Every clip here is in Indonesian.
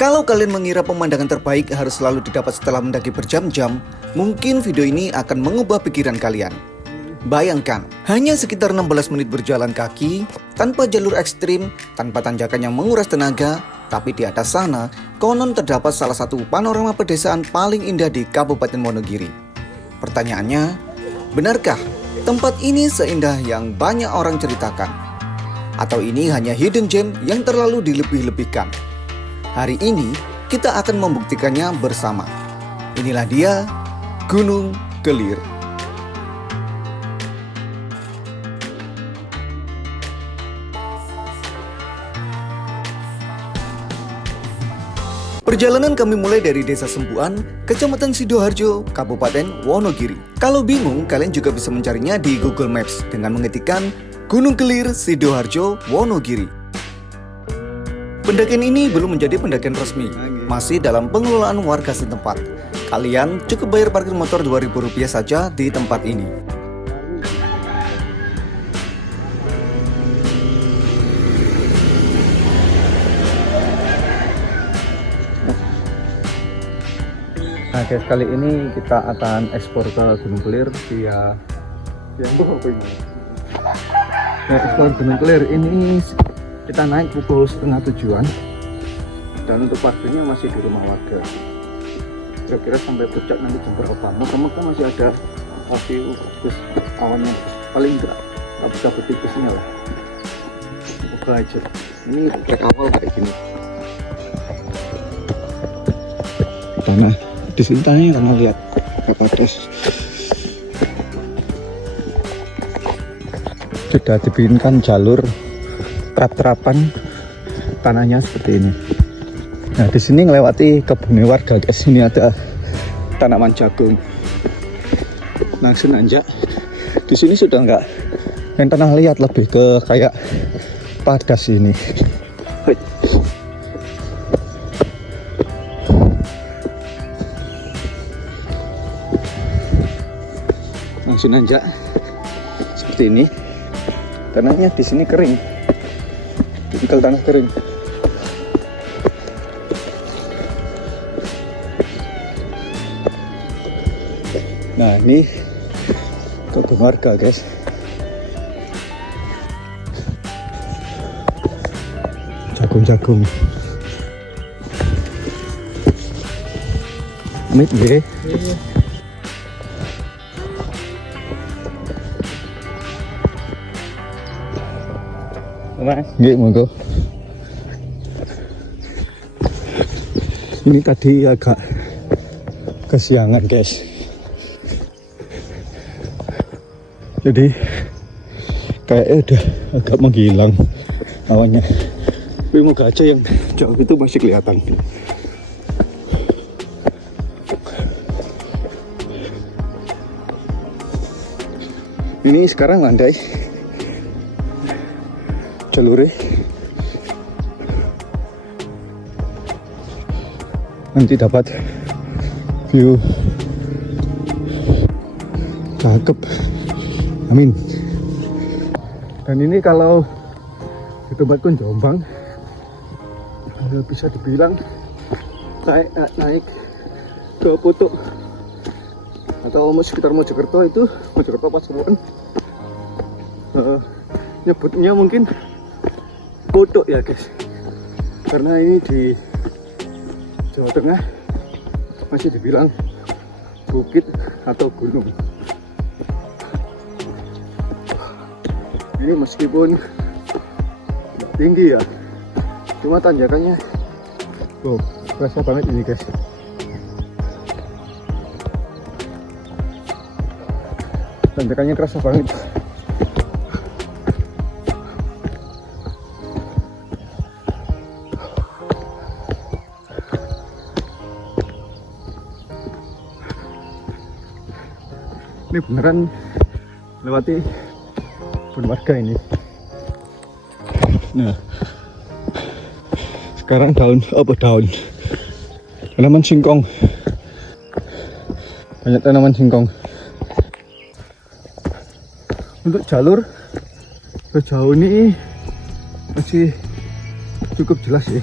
Kalau kalian mengira pemandangan terbaik harus selalu didapat setelah mendaki berjam-jam, mungkin video ini akan mengubah pikiran kalian. Bayangkan, hanya sekitar 16 menit berjalan kaki, tanpa jalur ekstrim, tanpa tanjakan yang menguras tenaga, tapi di atas sana, konon terdapat salah satu panorama pedesaan paling indah di Kabupaten Wonogiri. Pertanyaannya, benarkah tempat ini seindah yang banyak orang ceritakan? Atau ini hanya hidden gem yang terlalu dilebih-lebihkan? Hari ini, kita akan membuktikannya bersama. Inilah dia, Gunung Kelir. Perjalanan kami mulai dari Desa Sembuan, Kecamatan Sidoarjo, Kabupaten Wonogiri. Kalau bingung, kalian juga bisa mencarinya di Google Maps dengan mengetikkan Gunung Kelir Sidoarjo Wonogiri. Pendakian ini belum menjadi pendakian resmi, masih dalam pengelolaan warga setempat. Kalian cukup bayar parkir motor Rp2.000 saja di tempat ini. Nah guys, kali ini kita akan ekspor ke Gunung Kelir via ekspor Gunung Kelir ini kita naik pukul 6:30 dan untuk parkirnya masih di rumah warga. Kira-kira sampai puncak nanti jam berapa? Moga-moga masih ada view bagus, awannya paling enggak kabut tipisnya lah. Moga aja. Ini trek awal kayak gini. Tanah di sini tanahnya karena lihat kapados sudah dibikinkan jalur terap-terapan tanahnya seperti ini. Nah di sini melewati kebun warga guys, sini ada tanaman jagung langsung nanjak. Di sini sudah enggak yang tanah liat, lebih ke kayak padas ini. Langsung nanjak seperti ini. Tanahnya di sini kering, tipikal tanah kering. Nah ini kebun warga guys. Jagung-jagung. Amit deh. Mas, nggih monggo. Ini tadi agak kesiangan guys. Jadi kayaknya udah agak menghilang awannya. Tapi moga aja yang jauh itu masih kelihatan. Ini sekarang landai jalurnya, nanti dapat view cakep, amin. Dan ini kalau di tempatku Jombang bisa dibilang naik ke Putuk atau sekitar Mojokerto. Itu Mojokerto Pasuruan, nyebutnya mungkin Putuk ya guys, karena ini di Jawa Tengah masih dibilang bukit atau gunung. Ini meskipun tinggi ya, cuma tanjakannya kerasa banget ini guys. Tanjakannya kerasa banget. Ini beneran lewati kebun warga ini. Nah, sekarang tanaman singkong, banyak tanaman singkong. Untuk jalur sejauh ini masih cukup jelas ya.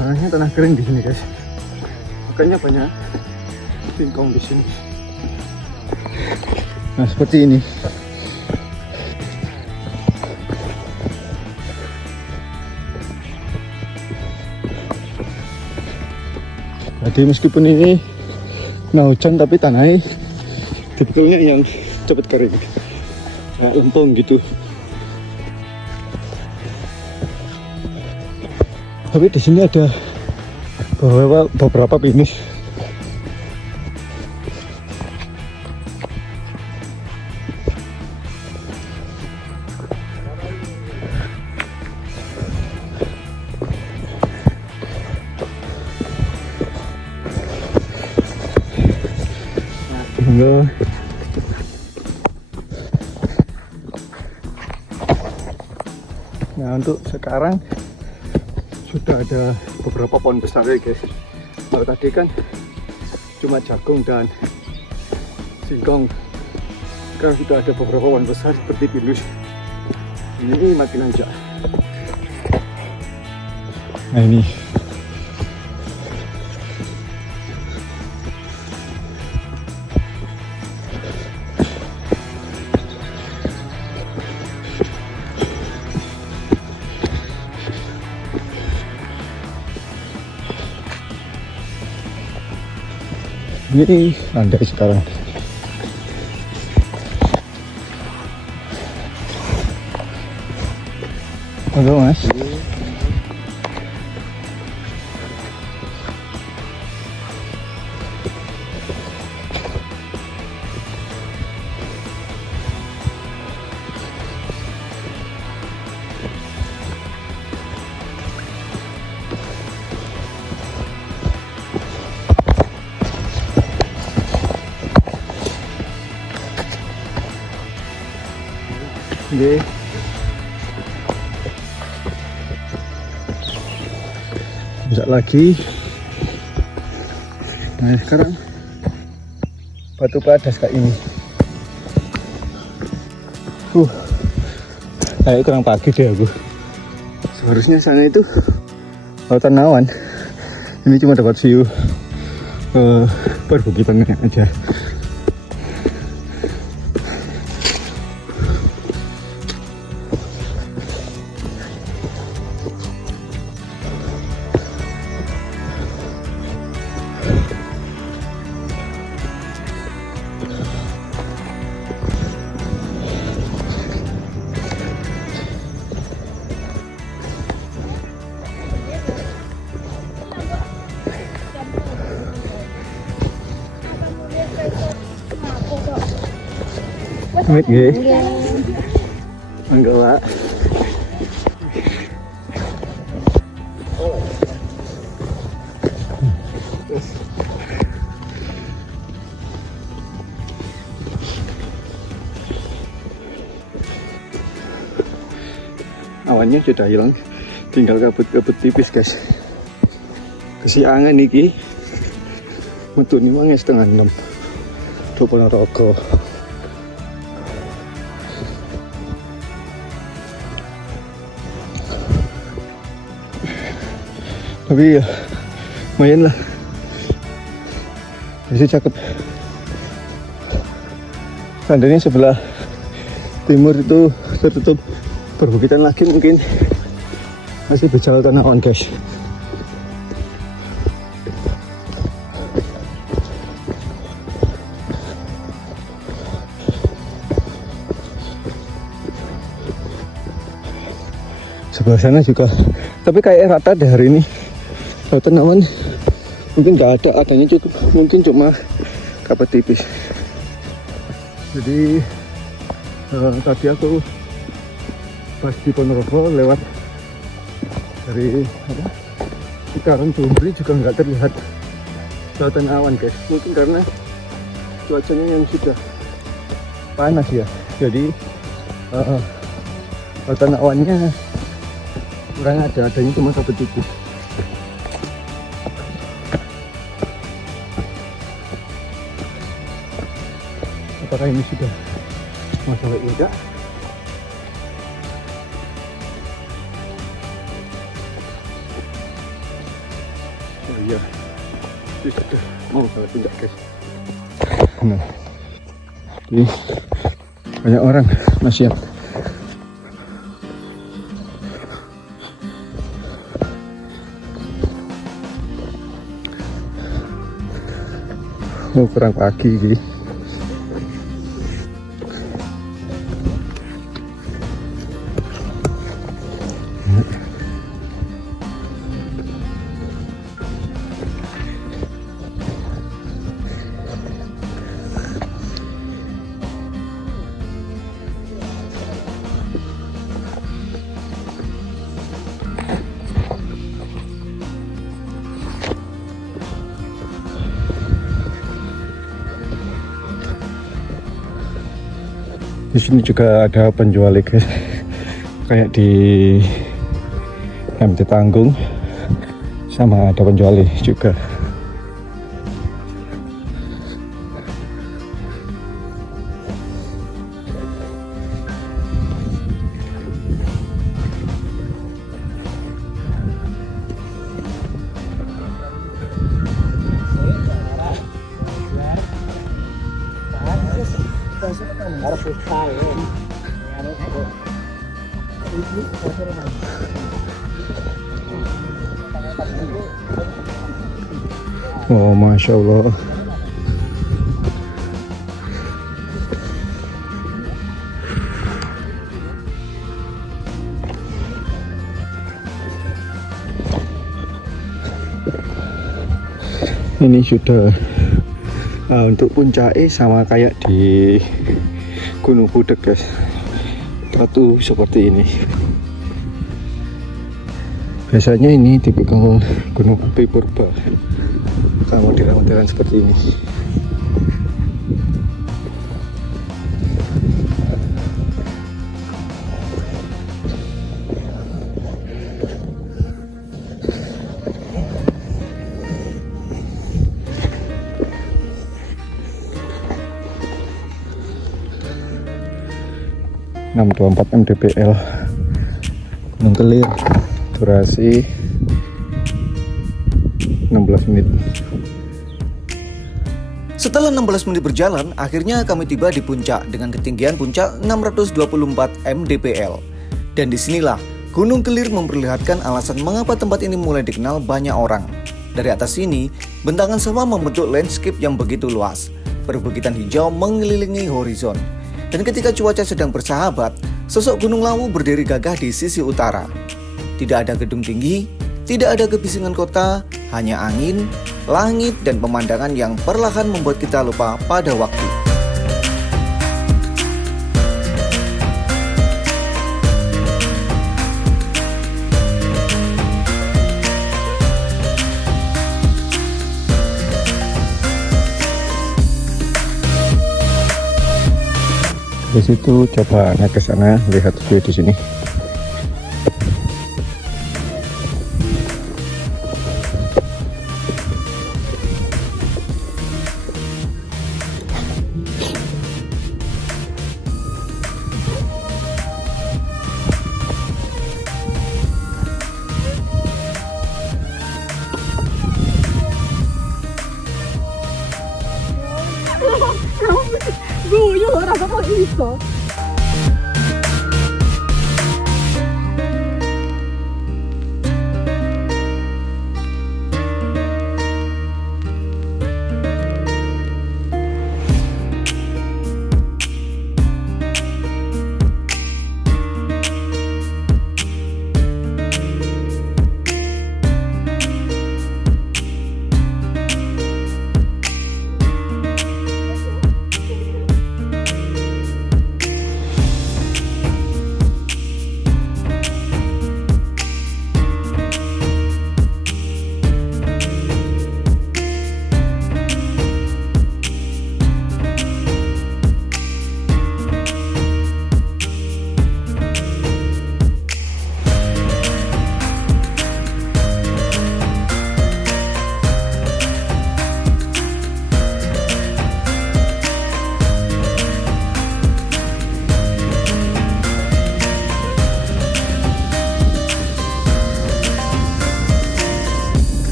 tanahnya tanah kering di sini guys, makanya banyak singkong di sini. Nah seperti ini. Jadi meskipun ini nah hujan tapi tanahnya tipikalnya yang cepat kering, kayak lempung gitu. Tapi di sini ada beberapa pinus. Enggak. Nah untuk sekarang sudah ada beberapa pohon besar ya guys. Kalau tadi kan cuma jagung dan singkong, sekarang sudah ada beberapa pohon besar seperti pinus. Ini makin nanjak. Nah ini landai sekarang. Halo mas. Oke. Tidak lagi. Nah sekarang batu padas kayak ini. Kayak kurang pagi deh aku. Seharusnya sana itu lautan awan. Ini cuma dapat view perbukitan aja. Amit nggih. Enggak, Pak. Awannya sudah hilang, tinggal kabut-kabut tipis guys. Kesiangan iki metu ni 5:30 do Ponorogo. Tapi ya lumayan lah, masih cakep. Seandainya sebelah timur itu tertutup perbukitan lagi, mungkin masih berjalan tanah awan guys. Sebelah sana juga, tapi kayak rata deh hari ini. Lautan awan mungkin nggak ada, adanya cukup mungkin cuma kabut tipis. Jadi tadi aku pas di Ponorogo lewat dari Cikarang Jumbri juga nggak terlihat lautan awan guys. Mungkin karena cuacanya yang sudah panas ya, jadi lautan awannya kurang ada, adanya cuma kabut tipis. Apakah ini sudah masalah tidak? iya. Sudah mau salah puncak guys. Nah, ini banyak orang masih siap. Oh, kurang pagi gitu. Di sini juga ada penjual guys, kayak di MT Tanggung, sama ada penjual juga. Oh, Masya Allah. Ini sudah untuk puncaknya sama kayak di Gunung Budak guys, batu seperti ini. Biasanya ini tipikal gunung api purba, sama model-modelan seperti ini. mdpl Gunung Kelir, durasi 16 menit. Setelah 16 menit berjalan, akhirnya kami tiba di puncak dengan ketinggian puncak 624 mdpl. Dan disinilah Gunung Kelir memperlihatkan alasan mengapa tempat ini mulai dikenal banyak orang. Dari atas sini, bentangan sawah membentuk landscape yang begitu luas. Perbukitan hijau mengelilingi horizon. Dan ketika cuaca sedang bersahabat, sosok Gunung Lawu berdiri gagah di sisi utara. Tidak ada gedung tinggi, tidak ada kebisingan kota, hanya angin, langit, dan pemandangan yang perlahan membuat kita lupa pada waktu. Di situ coba naik ke sana, lihat view di sini. guyu ora kok iso.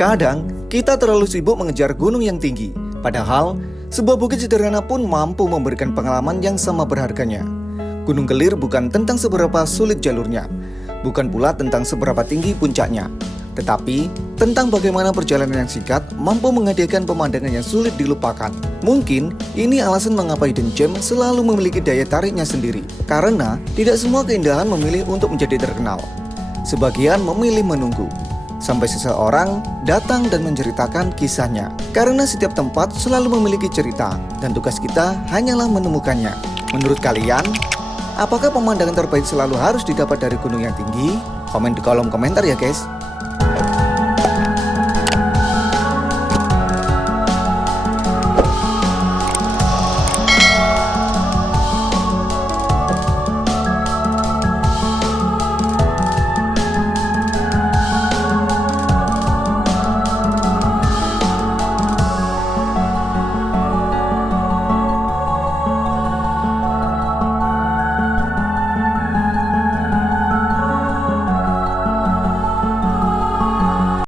Kadang, kita terlalu sibuk mengejar gunung yang tinggi. Padahal, sebuah bukit sederhana pun mampu memberikan pengalaman yang sama berharganya. Gunung Kelir bukan tentang seberapa sulit jalurnya, bukan pula tentang seberapa tinggi puncaknya, tetapi tentang bagaimana perjalanan yang singkat mampu menghadirkan pemandangan yang sulit dilupakan. Mungkin ini alasan mengapa Hidden Gem selalu memiliki daya tariknya sendiri, karena tidak semua keindahan memilih untuk menjadi terkenal. Sebagian memilih menunggu sampai seseorang datang dan menceritakan kisahnya. Karena setiap tempat selalu memiliki cerita, dan tugas kita hanyalah menemukannya. Menurut kalian, apakah pemandangan terbaik selalu harus didapat dari gunung yang tinggi? Komen di kolom komentar ya guys.